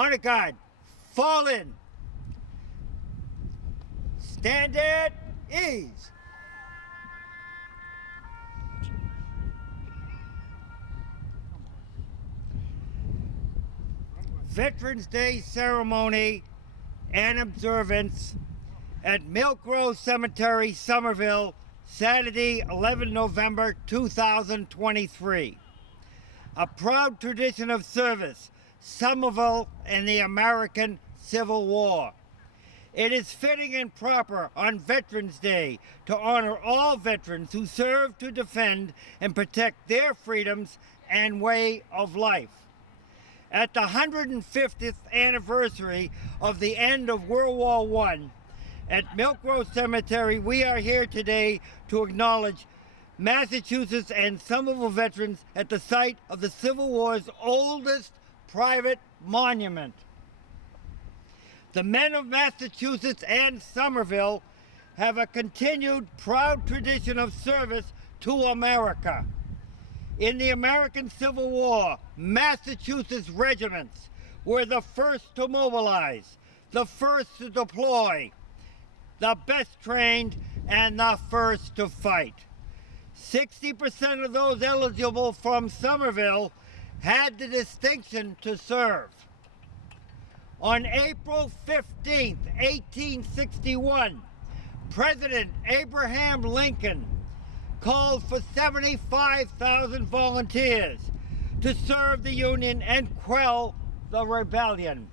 Honor guard, fall in. Stand at ease. Veterans Day ceremony and observance at Milk Grove Cemetery, Somerville, Saturday, 11 November 2023. A proud tradition of service, Somerville and the American Civil War. It is fitting and proper on Veterans Day to honor all veterans who served to defend and protect their freedoms and way of life. At the 150th anniversary of the end of World War I, at Milk Grove Cemetery, we are here today to acknowledge Massachusetts and Somerville veterans at the site of the Civil War's oldest private monument. The men of Massachusetts and Somerville have a continued proud tradition of service to America. In the American Civil War, Massachusetts regiments were the first to mobilize, the first to deploy, the best trained, and the first to fight. 60% of those eligible from Somerville had the distinction to serve. On April 15, 1861, President Abraham Lincoln called for 75,000 volunteers to serve the Union and quell the rebellion.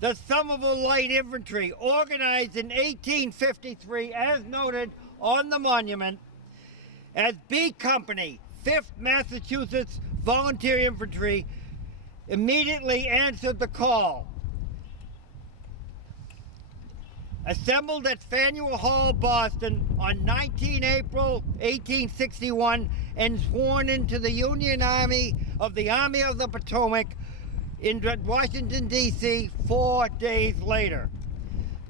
The Somerville Light Infantry, organized in 1853, as noted on the monument, as B Company, 5th Massachusetts Volunteer Infantry, immediately answered the call. Assembled at Faneuil Hall, Boston on 19 April 1861 and sworn into the Union Army of the Potomac in Washington, D.C. 4 days later.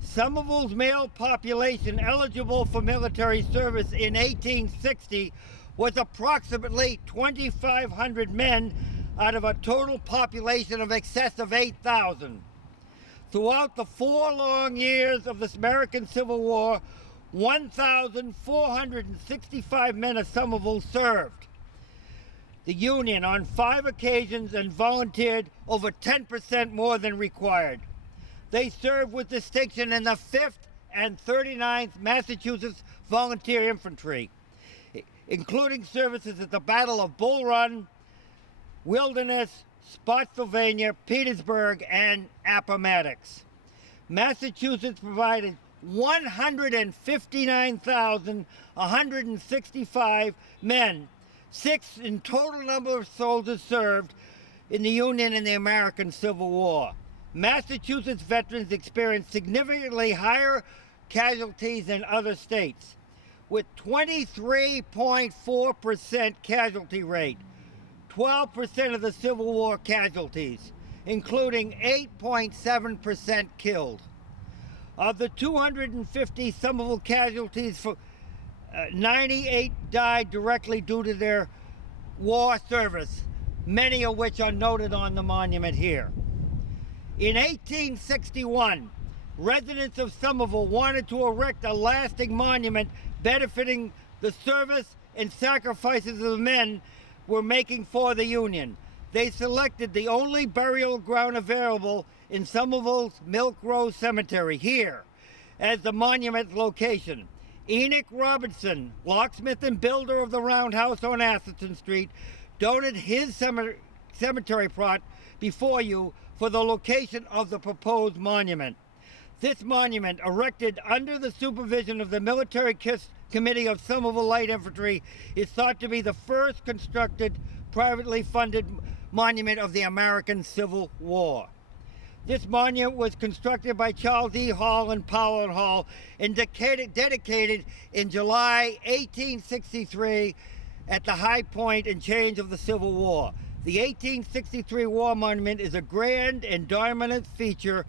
Somerville's male population eligible for military service in 1860 was approximately 2,500 men out of a total population of excess of 8,000. Throughout the 4 long years of this American Civil War, 1,465 men of Somerville served the Union on 5 occasions and volunteered over 10% more than required. They served with distinction in the 5th and 39th Massachusetts Volunteer Infantry, including services at the Battle of Bull Run, Wilderness, Spotsylvania, Petersburg, and Appomattox. Massachusetts provided 159,165 men, 6 in total number of soldiers served in the Union and the American Civil War. Massachusetts veterans experienced significantly higher casualties than other states, with 23.4% casualty rate. 12% of the Civil War casualties, including 8.7% killed. Of the 250 Somerville casualties, 98 died directly due to their war service, many of which are noted on the monument here. In 1861, residents of Somerville wanted to erect a lasting monument benefiting the service and sacrifices of the men were making for the Union. They selected the only burial ground available in Somerville's Milk Grove Cemetery here as the monument location. Enoch Robinson, locksmith and builder of the Roundhouse on Atherton Street, donated his cemetery plot before you for the location of the proposed monument. This monument, erected under the supervision of the Military Committee of Somerville Light Infantry, is thought to be the first constructed, privately funded monument of the American Civil War. This monument was constructed by Charles E. Hall and Powell Hall and dedicated in July 1863 at the high point and change of the Civil War. The 1863 War Monument is a grand and dominant feature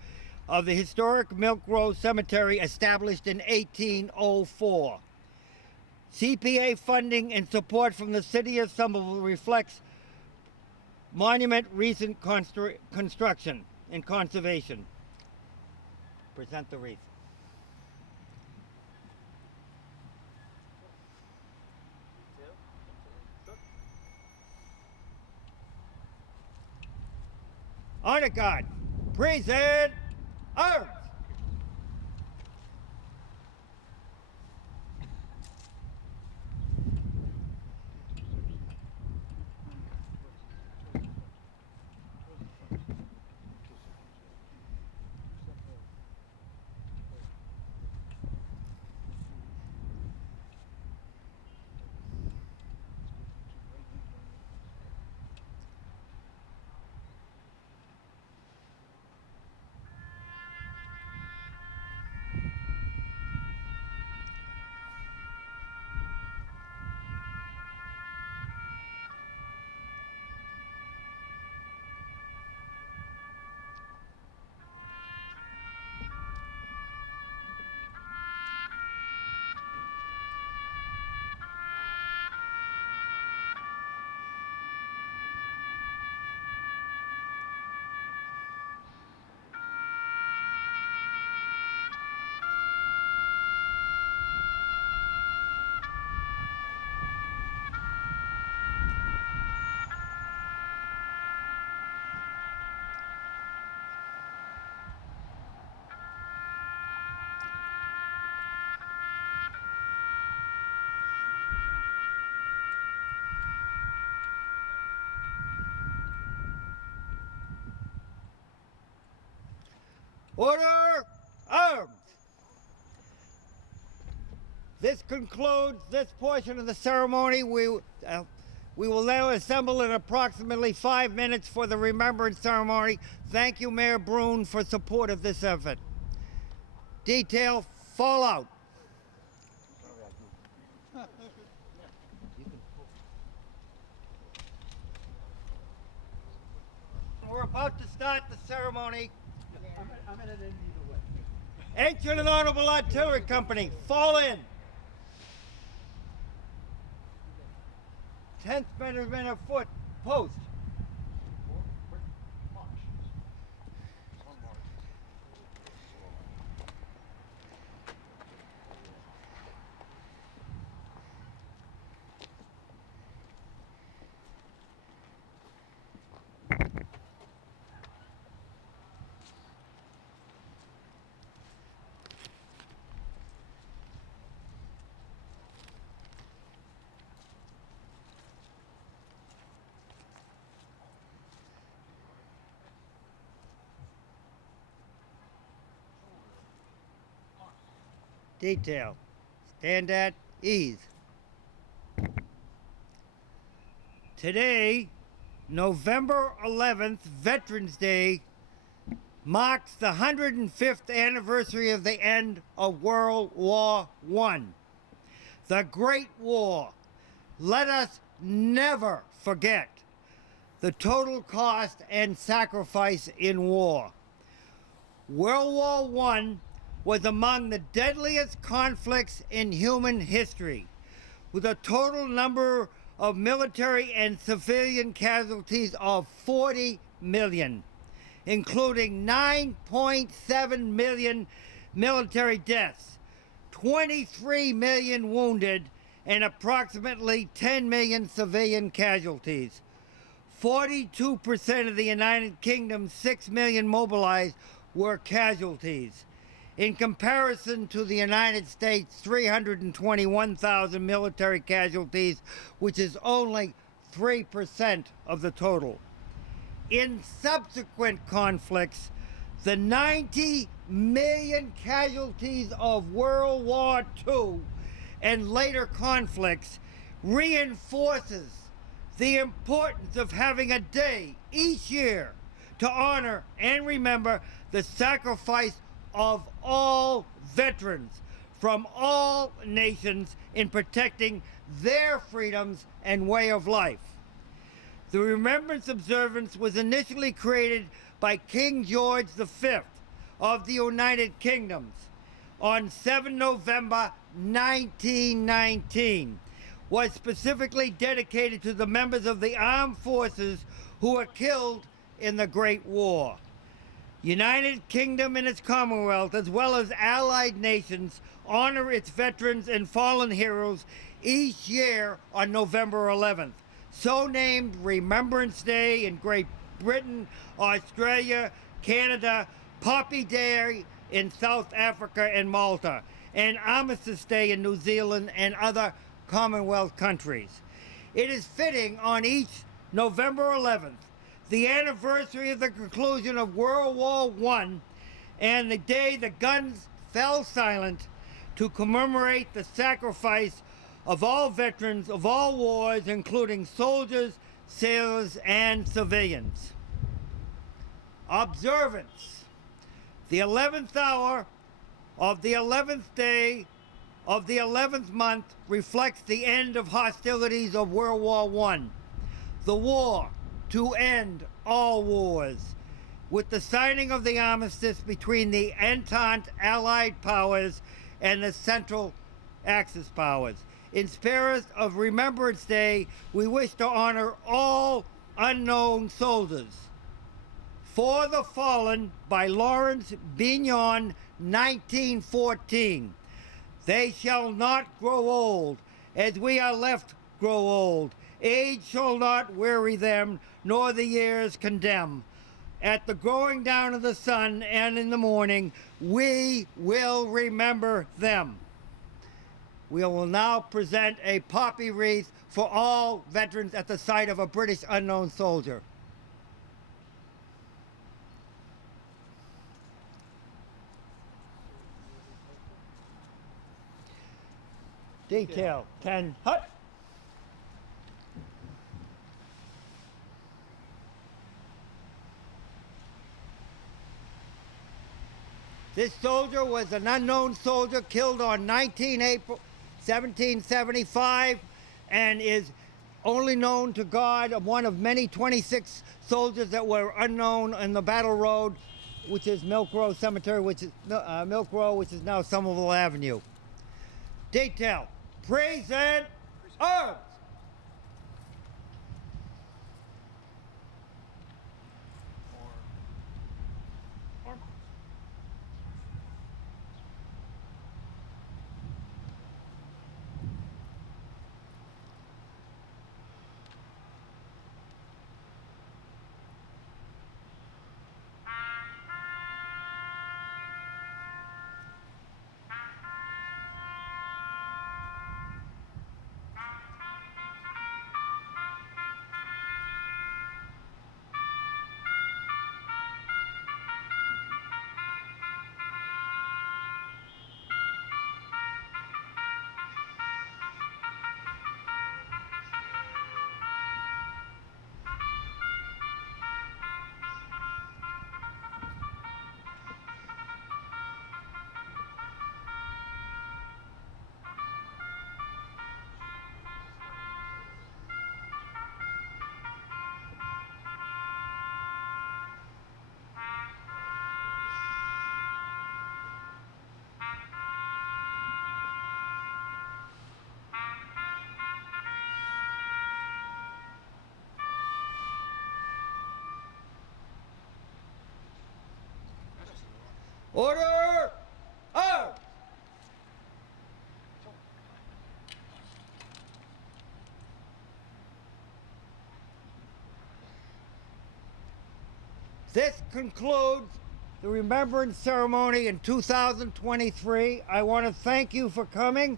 of the historic Milk Grove Cemetery, established in 1804. CPA funding and support from the City of Somerville reflects monument recent construction. and conservation. Present the wreath. Honor guard, present arms. Order, arms! This concludes this portion of the ceremony. We will now assemble in approximately 5 minutes for the remembrance ceremony. Thank you, Mayor Brune, for support of this effort. Detail, fall out. We're about to start the ceremony. I'm in it either way. Ancient and Honorable Artillery Company, fall in. 10th Regiment of Foot, post. Detail, stand at ease. Today, November 11th, Veterans Day, marks the 105th anniversary of the end of World War I. The Great War. Let us never forget the total cost and sacrifice in war. World War I was among the deadliest conflicts in human history, with a total number of military and civilian casualties of 40 million, including 9.7 million military deaths, 23 million wounded, and approximately 10 million civilian casualties. 42% of the United Kingdom's 6 million mobilized were casualties. In comparison to the United States' 321,000 military casualties, which is only 3% of the total. In subsequent conflicts, the 90 million casualties of World War II and later conflicts reinforces the importance of having a day each year to honor and remember the sacrifice of all veterans from all nations in protecting their freedoms and way of life. The Remembrance Observance was initially created by King George V of the United Kingdom on 7 November 1919, was specifically dedicated to the members of the armed forces who were killed in the Great War. United Kingdom and its Commonwealth, as well as allied nations, honor its veterans and fallen heroes each year on November 11th. So named Remembrance Day in Great Britain, Australia, Canada, Poppy Day in South Africa and Malta, and Armistice Day in New Zealand and other Commonwealth countries. It is fitting on each November 11th, the anniversary of the conclusion of World War I and the day the guns fell silent, to commemorate the sacrifice of all veterans of all wars, including soldiers, sailors, and civilians. Observance. The 11th hour of the 11th day of the 11th month reflects the end of hostilities of World War I, the war to end all wars, with the signing of the armistice between the Entente Allied powers and the Central Axis powers. In spirit of Remembrance Day, we wish to honor all unknown soldiers. For the Fallen by Lawrence Bignon, 1914. They shall not grow old, as we are left grow old. Age shall not weary them, nor the years condemn. At the going down of the sun and in the morning, we will remember them. We will now present a poppy wreath for all veterans at the site of a British unknown soldier. Detail 10 hut. This soldier was an unknown soldier killed on 19 April 1775 and is only known to God of one of many 26 soldiers that were unknown in the Battle Road, which is Milk Row Cemetery, which is Milk Row, which is now Somerville Avenue. Detail. Present arms. Order! Arms! This concludes the Remembrance Ceremony in 2023. I want to thank you for coming.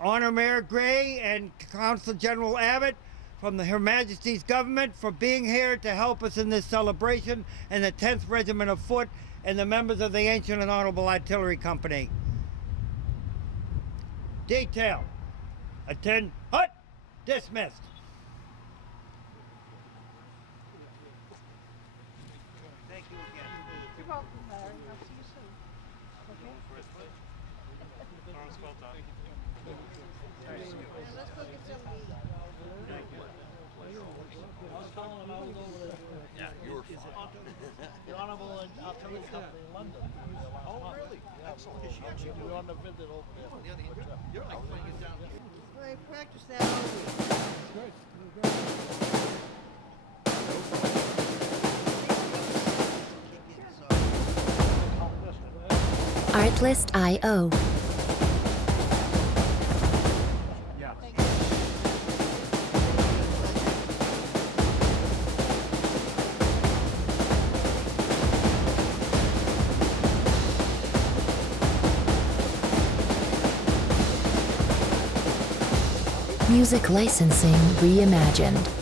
Honor Mayor Gray and Consul General Abbott from Her Majesty's government for being here to help us in this celebration, and the 10th Regiment of Foot and the members of the Ancient and Honorable Artillery Company. Detail. Attend hut. Dismissed. Thank you again. You're welcome, Larry. I'll see you soon. Okay? And let's go get some meat. I was telling him I was over there. Yeah, you were fine. The Honorable Artillery Company in London. Oh, really? Excellent. We were on the visit over there. You're like playing it down. Well, I practiced that all week. Good. Artlist.io. Music licensing reimagined.